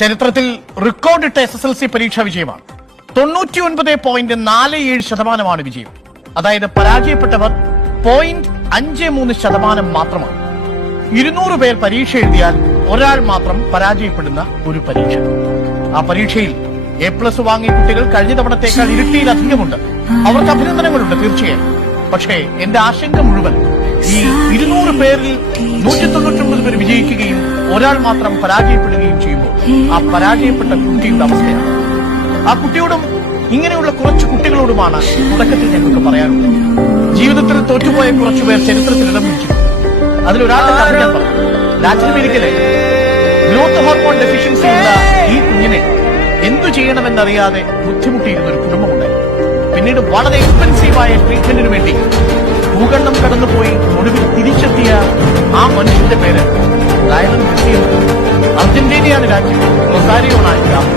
ചരിത്രത്തിൽ റെക്കോർഡിട്ട SSLC പരീക്ഷാ വിജയമാണ്. 99.47% വിജയം. അതായത് പരാജയപ്പെട്ടവർ 0.53% മാത്രമാണ്. 200 പേർ പരീക്ഷ എഴുതിയാൽ ഒരാൾ മാത്രം പരാജയപ്പെടുന്ന ഒരു പരീക്ഷ. ആ പരീക്ഷയിൽ A+ വാങ്ങിയ കുട്ടികൾ കഴിഞ്ഞ തവണത്തേക്കാൾ ഇരട്ടിയിലധികമുണ്ട്. അവർക്ക് അഭിനന്ദനങ്ങളുണ്ട് തീർച്ചയായും. പക്ഷേ എന്റെ ആശങ്ക മുഴുവൻ ഈ 200 പേരിൽ 199 പേർ വിജയിക്കുകയും ഒരാൾ മാത്രം പരാജയപ്പെടുകയും ചെയ്യുമ്പോൾ ആ പരാജയപ്പെട്ട കുട്ടിയുടെ അവസ്ഥയാണ്. ആ കുട്ടിയോടും ഇങ്ങനെയുള്ള കുറച്ച് കുട്ടികളോടുമാണ് തുടക്കത്തിൽ ഞങ്ങൾക്ക് പറയാനുള്ളത്. ജീവിതത്തിൽ തോറ്റുപോയ കുറച്ചുപേർ ചരിത്രത്തിൽ ഇടം പിടിച്ചു. അതിലൊരാളുടെ കഥ ഞാൻ പറഞ്ഞു. ലാറ്റിൻ അമേരിക്കയിലെ ഗ്രോത്ത് ഹോർമോൺ ഡെഫിഷ്യൻസി ഉള്ള ഈ കുഞ്ഞിനെ എന്തു ചെയ്യണമെന്നറിയാതെ ബുദ്ധിമുട്ടിയിരുന്ന ഒരു കുടുംബമുണ്ടായിരുന്നു. പിന്നീട് വളരെ എക്സ്പെൻസീവായ ട്രീറ്റ്മെന്റിനു വേണ്ടി ഭൂഖണ്ഡം കടന്നുപോയി ഒടുവിൽ തിരിച്ചെത്തിയ ആ മനുഷ്യന്റെ പേര് ലയണൽ മെസ്സി. അർജന്റീനയാണ് രാജ്യം. റൊസാരിയോണായ ഗ്രാമം.